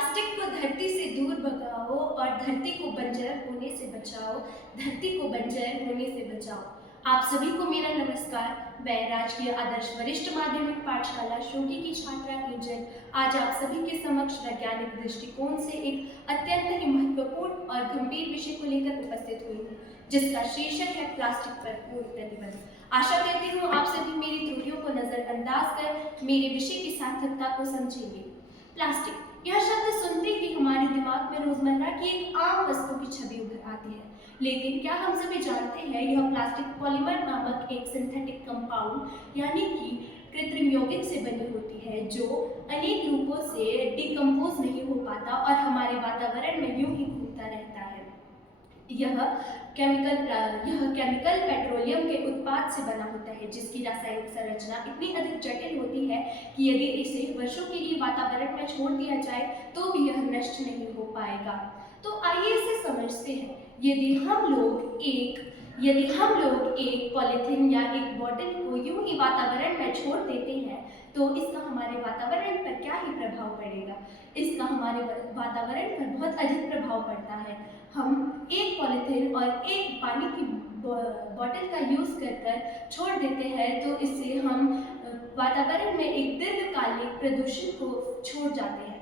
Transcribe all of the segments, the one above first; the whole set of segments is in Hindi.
प्लास्टिक को धरती से दूर भगाओ और धरती को बंजर होने से बचाओ, धरती को बंजर होने से बचाओ। आप सभी को मेरा नमस्कार। मैं राजकीय आदर्श वरिष्ठ माध्यमिक पाठशाला शोकी की छात्रा एंजल आज आप सभी के समक्ष वैज्ञानिक दृष्टिकोण से एक अत्यंत ही महत्वपूर्ण और गंभीर विषय को लेकर उपस्थित हुई हूँ, जिसका शीर्षक है प्लास्टिक पर पूर्ण प्रतिबंध। आशा करती हूँ आप सभी मेरी त्रुटियों को नजरअंदाज कर मेरे विषय की सार्थकता को समझेंगे। प्लास्टिक, यह शब्द सुनते ही हमारे दिमाग में रोजमर्रा की एक आम वस्तु की छवि उभर आती है, लेकिन क्या हम सभी जानते हैं यह प्लास्टिक पॉलीमर नामक एक सिंथेटिक कंपाउंड यानी कि कृत्रिम यौगिक से बनी होती है, जो अनेक रूपों से डिकम्पोज नहीं हो पाता और हमारे वातावरण में यूं ही घूमता रहता है। यह केमिकल पेट्रोलियम के उत्पाद से बना होता है, जिसकी रासायनिक संरचना इतनी अधिक जटिल होती है कि यदि इसे वर्षों के लिए वातावरण में छोड़ दिया जाए तो भी यह नष्ट नहीं हो पाएगा। तो आइए इसे समझते हैं। यदि हम लोग एक पॉलीथीन या एक बॉटल को यूं ही वातावरण में छोड़ देते हैं तो इसका हमारे वातावरण पर क्या ही प्रभाव पड़ेगा। इसका हमारे वातावरण पर बहुत अधिक प्रभाव पड़ता है। हम एक पॉलीथीन और एक पानी की बॉटल का यूज़ कर छोड़ देते हैं तो इससे हम वातावरण में एक दीर्घकालिक प्रदूषण को छोड़ जाते हैं।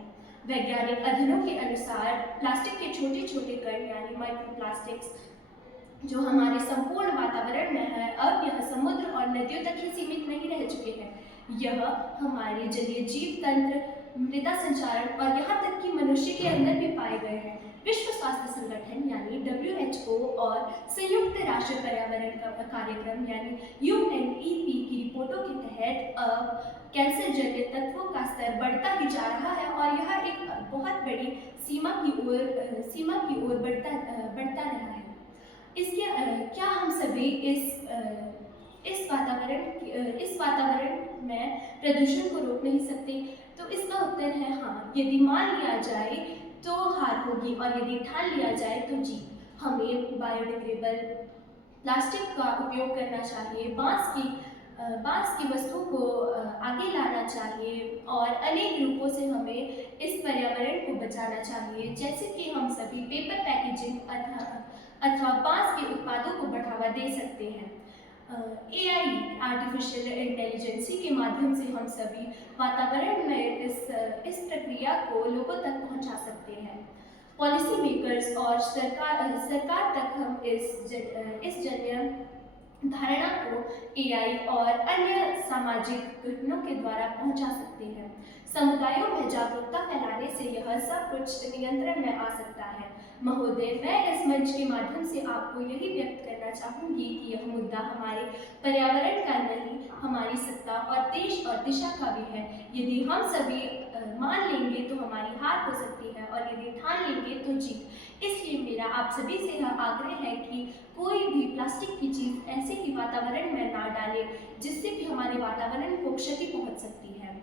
वैज्ञानिक अध्ययनों के अनुसार प्लास्टिक के छोटे छोटे कण यानी माइक्रोप्लास्टिक्स जो हमारे संपूर्ण वातावरण में है, अब यह समुद्र और नदियों तक ही सीमित नहीं रह चुके हैं। यह हमारे जलीय जीव तंत्र, मृदा संचारण और यहाँ तक कि मनुष्य के अंदर भी पाए गए हैं। विश्व स्वास्थ्य संगठन यानी WHO और संयुक्त राष्ट्र पर्यावरण का कार्यक्रम यानी UNEP की रिपोर्टों के तहत अब कैंसर जन्य तत्वों का स्तर बढ़ता ही जा रहा है और यह एक बहुत बड़ी सीमा की ओर बढ़ता रहा है। इसके क्या हम सभी इस वातावरण में प्रदूषण को रोक नहीं सकते? तो इसका उत्तर है हाँ। यदि मान लिया जाए तो हार होगी और यदि ठान लिया जाए तो जीत। हमें बायोडिग्रेडेबल प्लास्टिक का उपयोग करना चाहिए, बांस की वस्तुओं को आगे लाना चाहिए और अनेक रूपों से हमें इस पर्यावरण को बचाना चाहिए, जैसे कि हम सभी पेपर पैकेजिंग अथवा बांस के उत्पादों को बढ़ावा दे सकते हैं। AI आर्टिफिशियल इंटेलिजेंसी के माध्यम से हम सभी वातावरण में इस प्रक्रिया को लोगों तक पहुंचा सकते हैं। पॉलिसी मेकर्स और सरकार तक हम इस जन्य धारणा को AI और अन्य सामाजिक घटनों के द्वारा पहुंचा सकते हैं। समुदायों में जागरूकता फैलाने से यह सब कुछ नियंत्रण में आ सकता है। महोदय, मैं इस मंच के माध्यम से आपको यही व्यक्त करना चाहूँगी कि यह मुद्दा हमारे पर्यावरण का नहीं, हमारी सत्ता और देश और दिशा का भी है। यदि हम सभी मान लेंगे तो हमारी हार हो सकती है और यदि ठान लेंगे तो जीत। इसलिए मेरा आप सभी से यह आग्रह है कि कोई भी प्लास्टिक की चीज़ ऐसे ही वातावरण में ना डाले जिससे कि हमारे वातावरण को क्षति पहुंच सकती है।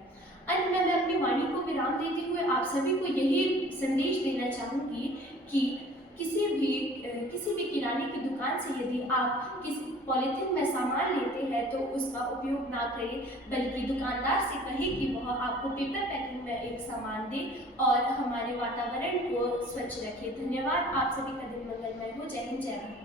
अंत में मैं अपनी वाणी को विराम देते हुए आप सभी को यही संदेश देना चाहूँगी कि किसी भी किराने की दुकान से यदि आप किसी पॉलीथीन में सामान लेते हैं तो उसका उपयोग ना करें, बल्कि दुकानदार से कहें कि वह आपको पेपर पैकिंग में एक सामान दे और हमारे वातावरण को स्वच्छ रखे। धन्यवाद। आप सभी का दिन मंगलमय हो। जय हिंद, जय भारत।